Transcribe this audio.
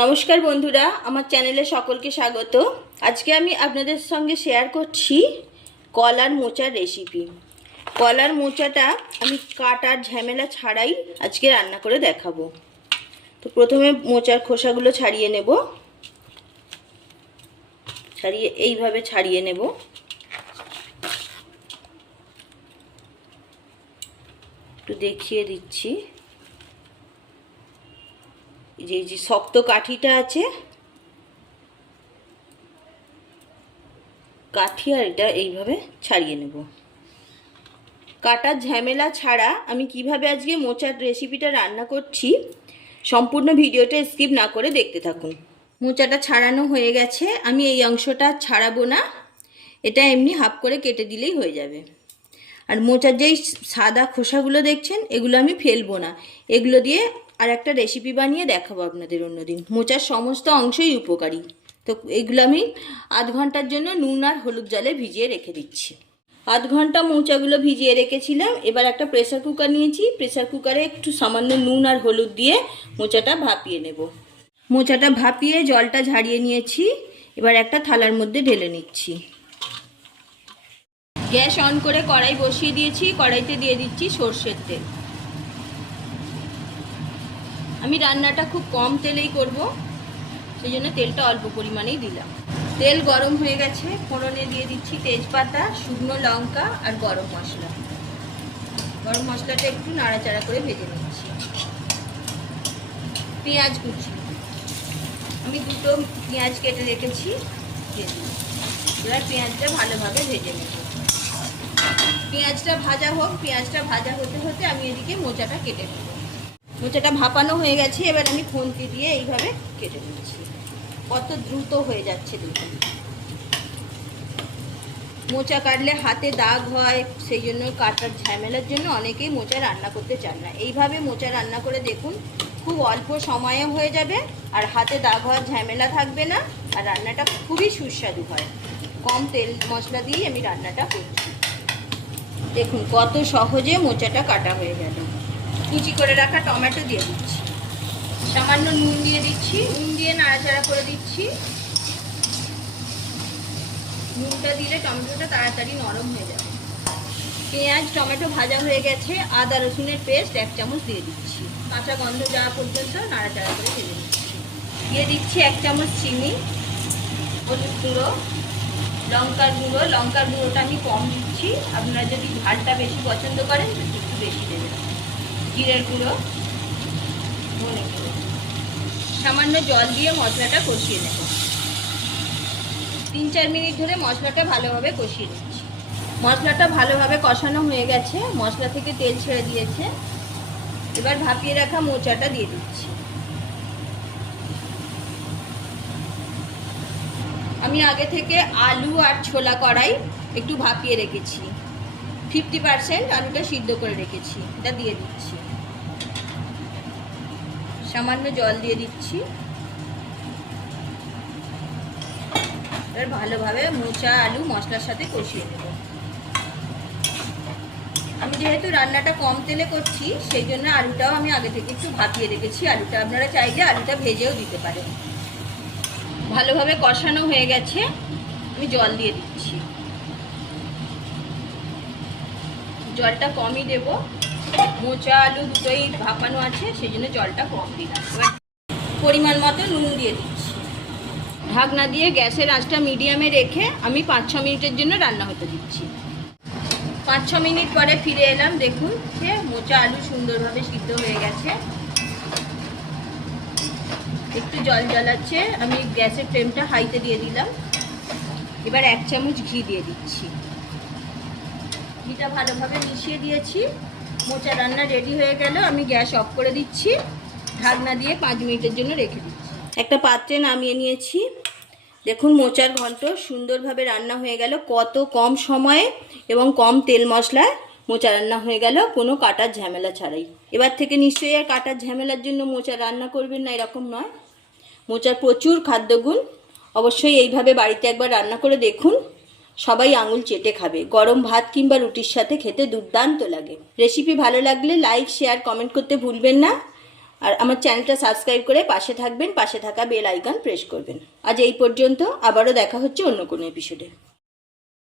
নমস্কার বন্ধুরা, আমার চ্যানেলে সকলকে স্বাগত। আজকে আমি আপনাদের সঙ্গে শেয়ার করছি কলার মোচার রেসিপি। কলার মোচাটা আমি কাটার ঝামেলা ছাড়াই আজকে রান্না করে দেখাবো। তো প্রথমে মোচার খোসাগুলো ছাড়িয়ে নেব, এইভাবে ছাড়িয়ে নেব। একটু দেখিয়ে দিচ্ছি, যে শক্ত কাঠিটা আছে, কাঠি আর এটা এইভাবে ছাড়িয়ে নেব। কাটার ঝামেলা ছাড়া আমি কিভাবে আজকে মোচার রেসিপিটা রান্না করছি সম্পূর্ণ ভিডিওটা স্কিপ না করে দেখতে থাকুন। মোচাটা ছাড়ানো হয়ে গেছে, আমি এই অংশটা ছাড়াবো না, এটা এমনি হাফ করে কেটে দিলেই হয়ে যাবে। আর মোচার যেই সাদা খোসাগুলো দেখছেন এগুলো আমি ফেলবো না, এগুলো দিয়ে আর একটা রেসিপি বানিয়ে দেখাবো আপনাদের অন্যদিন। মোচার সমস্ত অংশই উপকারী। তো এগুলো আমি আধ ঘন্টার জন্য নুন আর হলুদ জলে ভিজিয়ে রেখে দিচ্ছি। আধ ঘন্টা মোচাগুলো ভিজিয়ে রেখেছিলাম। এবার একটা প্রেসার কুকার নিয়েছি, প্রেসার কুকারে একটু সামান্য নুন আর হলুদ দিয়ে মোচাটা ভাপিয়ে নেব। মোচাটা ভাপিয়ে জলটা ঝাড়িয়ে নিয়েছি, এবার একটা থালার মধ্যে ঢেলে নিচ্ছি। গ্যাস অন করে কড়াই বসিয়ে দিয়েছি, কড়াইতে দিয়ে দিচ্ছি সর্ষের তেল। আমি রান্নাটা খুব কম তেলেই করব, সেই জন্য তেলটা অল্প পরিমাণেই দিলাম। তেল গরম হয়ে গেছে, ফোড়নে দিয়ে দিচ্ছি তেজপাতা, শুকনো লঙ্কা আর গরম মশলা। গরম মশলাটা একটু নাড়াচাড়া করে ভেজে নিচ্ছি। পেঁয়াজ কুচি, আমি দুটো পেঁয়াজ কেটে রেখেছি, এবার পেঁয়াজটা ভালোভাবে ভেজে নেব। পেঁয়াজটা ভাজা হোক, পেঁয়াজটা ভাজা হতে হতে আমি এদিকে মোচাটা কেটে নেব। মোচাটা ভাপানো হয়ে গেছে, এবার আমি খুন্তি দিয়ে এইভাবে কেটে নিচ্ছি। কত দ্রুত হয়ে যাচ্ছে দেখুন। মোচা কাটলে হাতে দাগ হয়, সেই জন্য কাটার ঝামেলার জন্য অনেকেই মোচা রান্না করতে চান না। এইভাবে মোচা রান্না করে দেখুন, খুব অল্প সময়ে হয়ে যাবে, আর হাতে দাগ হওয়ার ঝামেলা থাকবে না, আর রান্নাটা খুবই সুস্বাদু হয়। কম তেল মশলা দিয়ে আমি রান্নাটা করছি। দেখুন কত সহজে মোচাটা কাটা হয়ে গেল। কুচি করে রাখা টমেটো দিয়ে দিচ্ছি, সামান্য নুন দিয়ে দিচ্ছি, নুন দিয়ে নাড়াচাড়া করে দিচ্ছি। নুনটা দিলে টমেটোটা তাড়াতাড়ি নরম হয়ে যাবে। পেঁয়াজ টমেটো ভাজা হয়ে গেছে, আদা রসুনের পেস্ট 1 চামচ দিয়ে দিচ্ছি। কাঁচা গন্ধ যাওয়া পর্যন্ত নাড়াচাড়া করে ভেজে দিচ্ছি। দিয়ে দিচ্ছি 1 চামচ চিনি, হলুদ গুঁড়ো, লঙ্কার গুঁড়ো। লঙ্কার গুঁড়োটা আমি কম দিচ্ছি, আপনারা যদি ঝালটা বেশি পছন্দ করেন একটু বেশি দেবেন। জিরের গুঁড়ো, ধনে গুঁড়ো, সামান্য জল দিয়ে মশলাটা কষিয়ে নেব। 3-4 মিনিট ধরে মশলাটা ভালোভাবে কষিয়ে নিচ্ছি। মশলাটা ভালোভাবে কষানো হয়ে গেছে, মশলা থেকে তেল ছেড়ে দিয়েছে। এবার ভাপিয়ে রাখা মোচাটা দিয়ে দিচ্ছি। আমি আগে থেকে আলু আর ছোলা কড়াই একটু ভাপিয়ে রেখেছি, 50% আলুটা সিদ্ধ করে রেখেছি, এটা দিয়ে দিচ্ছি। সামান্য জল দিয়ে দিচ্ছি। এবার ভালোভাবে মোচা আলু মশলার সাথে কষিয়ে নেব। আমি যেহেতু রান্নাটা কম তেলে করছি, সেই জন্য আলুটাও আমি আগে থেকে একটু ভাপিয়ে রেখেছি। আলুটা আপনারা চাইলে আলুটা ভেজেও দিতে পারেন। ভালোভাবে কষানো হয়ে গেছে, আমি জল দিয়ে দিচ্ছি। জলটা কমই দেব, মোচা আলু দুটোই ভাপানো আছে, সেই জন্য জলটা কম দিলাম। এবার পরিমাণ মতো নুন দিয়ে দিচ্ছি। ঢাকনা দিয়ে গ্যাসের আঁচটা মিডিয়ামে রেখে আমি 5-6 মিনিটের জন্য রান্না হতে দিচ্ছি। 5-6 মিনিট পরে ফিরে এলাম, দেখুন যে মোচা আলু সুন্দরভাবে সিদ্ধ হয়ে গেছে। একটু জল জ্বালাচ্ছে, আমি গ্যাসের ফ্লেমটা হাইতে দিয়ে দিলাম। এবার 1 চামচ ঘি দিয়ে দিচ্ছি। ঘিটা ভালোভাবে মিশিয়ে দিয়েছি। মোচা রান্না রেডি হয়ে গেল, আমি গ্যাস অফ করে দিচ্ছি। ঢাকনা দিয়ে 5 মিনিটের জন্য রেখে দিচ্ছি। একটা পাত্রে নামিয়ে নিয়েছি। দেখুন মোচার ঘন্ট সুন্দরভাবে রান্না হয়ে গেল, কত কম সময়ে এবং কম তেল মশলায় মোচা রান্না হয়ে গেল, কোনো কাটার ঝামেলা ছাড়াই। এবার থেকে নিশ্চয়ই আর কাটার ঝামেলার জন্য মোচা রান্না করবেন না, এরকম নয়। মোচার প্রচুর খাদ্যগুণ, অবশ্যই এইভাবে বাড়িতে একবার রান্না করে দেখুন, সবাই আঙুল চেটে খাবে। গরম ভাত কিংবা রুটির সাথে খেতে দুর্দান্ত লাগে। রেসিপি ভালো লাগলে লাইক, শেয়ার, কমেন্ট করতে ভুলবেন না। আর আমার চ্যানেলটা সাবস্ক্রাইব করে পাশে থাকবেন, পাশে থাকা বেল আইকন প্রেস করবেন। আজ এই পর্যন্ত, আবারও দেখা হচ্ছে অন্য কোনো এপিসোডে।